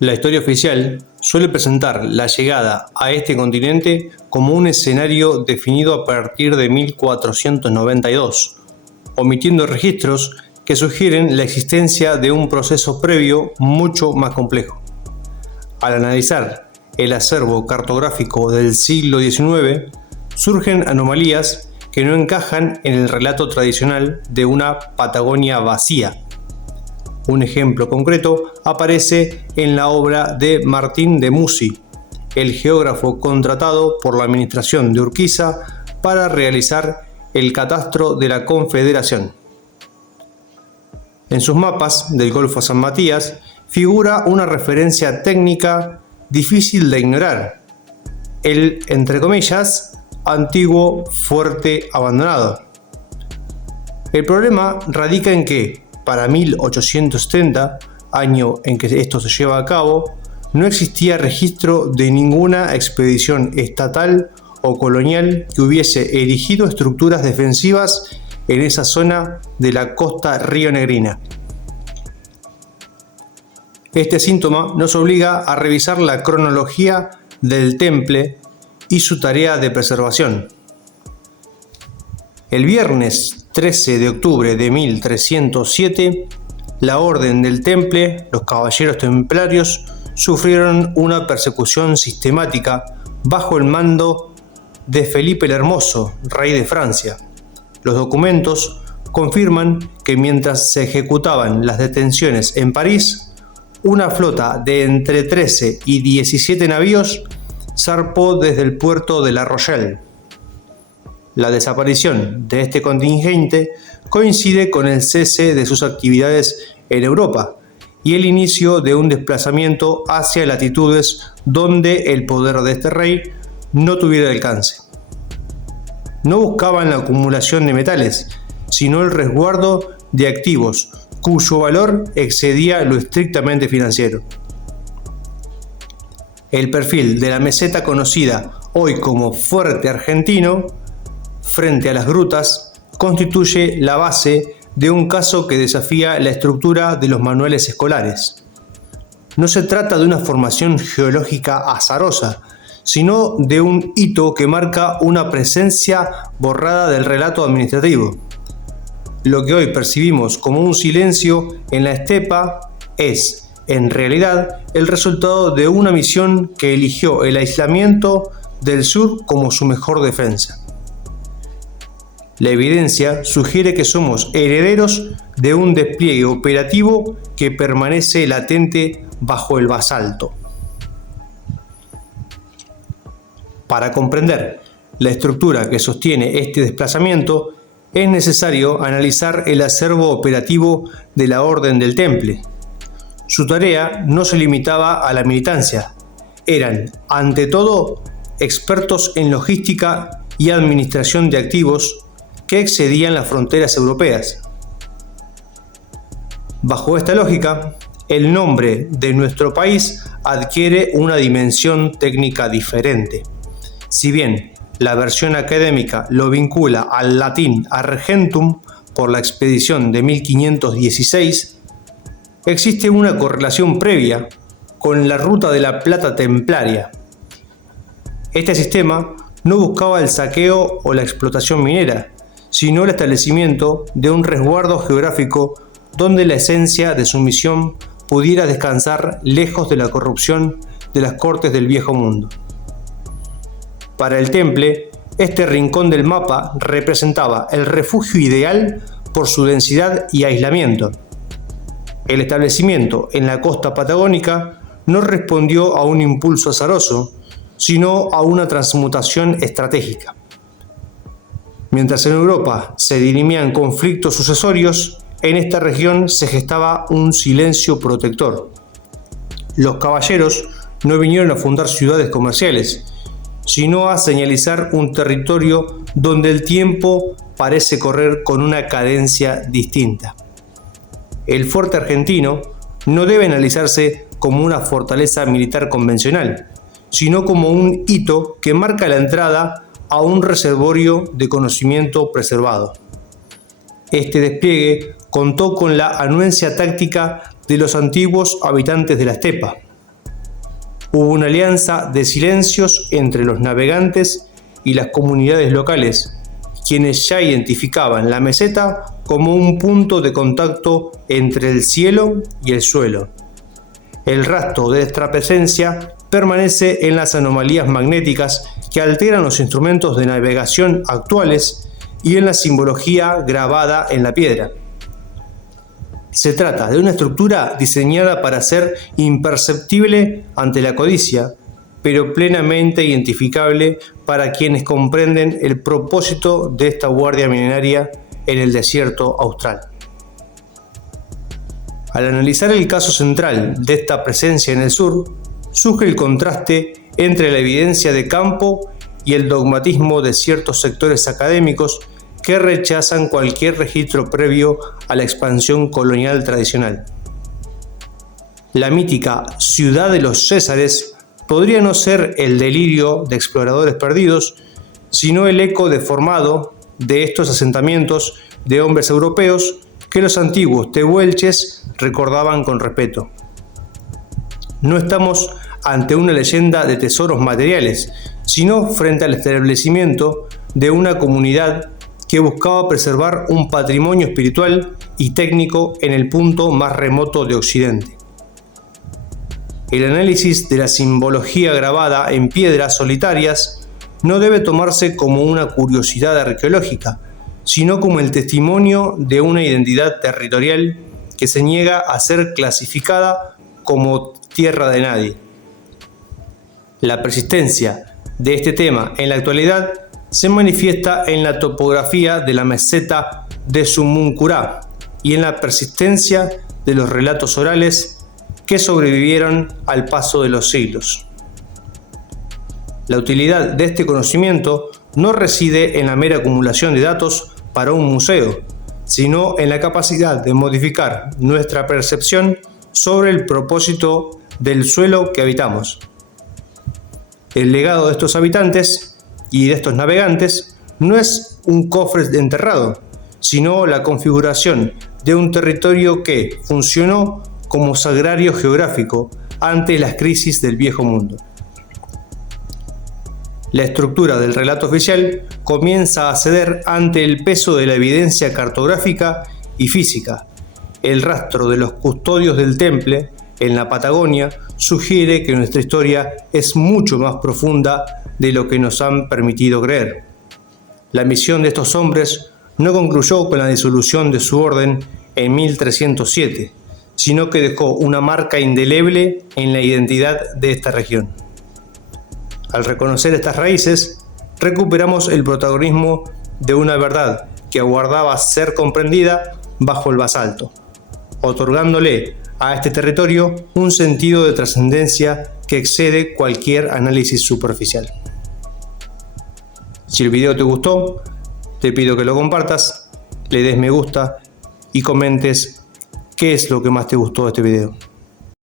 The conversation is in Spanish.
La historia oficial suele presentar la llegada a este continente como un escenario definido a partir de 1492, omitiendo registros que sugieren la existencia de un proceso previo mucho más complejo. Al analizar el acervo cartográfico del siglo XIX, surgen anomalías que no encajan en el relato tradicional de una Patagonia vacía. Un ejemplo concreto aparece en la obra de Martín de Mussy, el geógrafo contratado por la administración de Urquiza para realizar el catastro de la Confederación. En sus mapas del Golfo San Matías figura una referencia técnica difícil de ignorar: el, entre comillas, antiguo fuerte abandonado. El problema radica en que, para 1870, año en que esto se lleva a cabo, no existía registro de ninguna expedición estatal o colonial que hubiese erigido estructuras defensivas en esa zona de la costa rionegrina. Este síntoma nos obliga a revisar la cronología del temple y su tarea de preservación. El viernes 13 de octubre de 1307, la Orden del Temple, los caballeros templarios, sufrieron una persecución sistemática bajo el mando de Felipe el Hermoso, rey de Francia. Los documentos confirman que mientras se ejecutaban las detenciones en París, una flota de entre 13 y 17 navíos zarpó desde el puerto de La Rochelle. La desaparición de este contingente coincide con el cese de sus actividades en Europa y el inicio de un desplazamiento hacia latitudes donde el poder de este rey no tuviera alcance. No buscaban la acumulación de metales, sino el resguardo de activos cuyo valor excedía lo estrictamente financiero. El perfil de la meseta conocida hoy como Fuerte Argentino, frente a las grutas, constituye la base de un caso que desafía la estructura de los manuales escolares. No se trata de una formación geológica azarosa, sino de un hito que marca una presencia borrada del relato administrativo. Lo que hoy percibimos como un silencio en la estepa es, en realidad, el resultado de una misión que eligió el aislamiento del sur como su mejor defensa. La evidencia sugiere que somos herederos de un despliegue operativo que permanece latente bajo el basalto. Para comprender la estructura que sostiene este desplazamiento, es necesario analizar el acervo operativo de la Orden del Temple. Su tarea no se limitaba a la militancia. Eran, ante todo, expertos en logística y administración de activos que excedían las fronteras europeas. Bajo esta lógica, el nombre de nuestro país adquiere una dimensión técnica diferente. Si bien la versión académica lo vincula al latín Argentum por la expedición de 1516, existe una correlación previa con la ruta de la plata templaria. Este sistema no buscaba el saqueo o la explotación minera, sino el establecimiento de un resguardo geográfico donde la esencia de su misión pudiera descansar lejos de la corrupción de las cortes del viejo mundo. Para el Temple, este rincón del mapa representaba el refugio ideal por su densidad y aislamiento. El establecimiento en la costa patagónica no respondió a un impulso azaroso, sino a una transmutación estratégica. Mientras en Europa se dirimían conflictos sucesorios, en esta región se gestaba un silencio protector. Los caballeros no vinieron a fundar ciudades comerciales, sino a señalizar un territorio donde el tiempo parece correr con una cadencia distinta. El fuerte argentino no debe analizarse como una fortaleza militar convencional, sino como un hito que marca la entrada a un reservorio de conocimiento preservado. Este despliegue contó con la anuencia táctica de los antiguos habitantes de la estepa. hubo una alianza de silencios entre los navegantes y las comunidades locales, quienes ya identificaban la meseta como un punto de contacto entre el cielo y el suelo. El rastro de esta presencia permanece en las anomalías magnéticas que alteran los instrumentos de navegación actuales y en la simbología grabada en la piedra. Se trata de una estructura diseñada para ser imperceptible ante la codicia, pero plenamente identificable para quienes comprenden el propósito de esta guardia milenaria en el desierto austral. Al analizar el caso central de esta presencia en el sur, surge el contraste entre la evidencia de campo y el dogmatismo de ciertos sectores académicos que rechazan cualquier registro previo a la expansión colonial tradicional. La mítica ciudad de los Césares podría no ser el delirio de exploradores perdidos, sino el eco deformado de estos asentamientos de hombres europeos que los antiguos tehuelches recordaban con respeto. No estamos ante una leyenda de tesoros materiales, sino frente al establecimiento de una comunidad que buscaba preservar un patrimonio espiritual y técnico en el punto más remoto de Occidente. El análisis de la simbología grabada en piedras solitarias no debe tomarse como una curiosidad arqueológica, sino como el testimonio de una identidad territorial que se niega a ser clasificada como tierra de nadie. La persistencia de este tema en la actualidad se manifiesta en la topografía de la meseta de Sumuncurá y en la persistencia de los relatos orales que sobrevivieron al paso de los siglos. La utilidad de este conocimiento no reside en la mera acumulación de datos para un museo, sino en la capacidad de modificar nuestra percepción sobre el propósito del suelo que habitamos. El legado de estos habitantes y de estos navegantes no es un cofre enterrado, sino la configuración de un territorio que funcionó como sagrario geográfico ante las crisis del Viejo Mundo. La estructura del relato oficial comienza a ceder ante el peso de la evidencia cartográfica y física. El rastro de los custodios del temple en la Patagonia sugiere que nuestra historia es mucho más profunda de lo que nos han permitido creer. La misión de estos hombres no concluyó con la disolución de su orden en 1307, sino que dejó una marca indeleble en la identidad de esta región. Al reconocer estas raíces, recuperamos el protagonismo de una verdad que aguardaba ser comprendida bajo el basalto, otorgándole a este territorio un sentido de trascendencia que excede cualquier análisis superficial. Si el video te gustó, te pido que lo compartas, le des me gusta y comentes qué es lo que más te gustó de este video.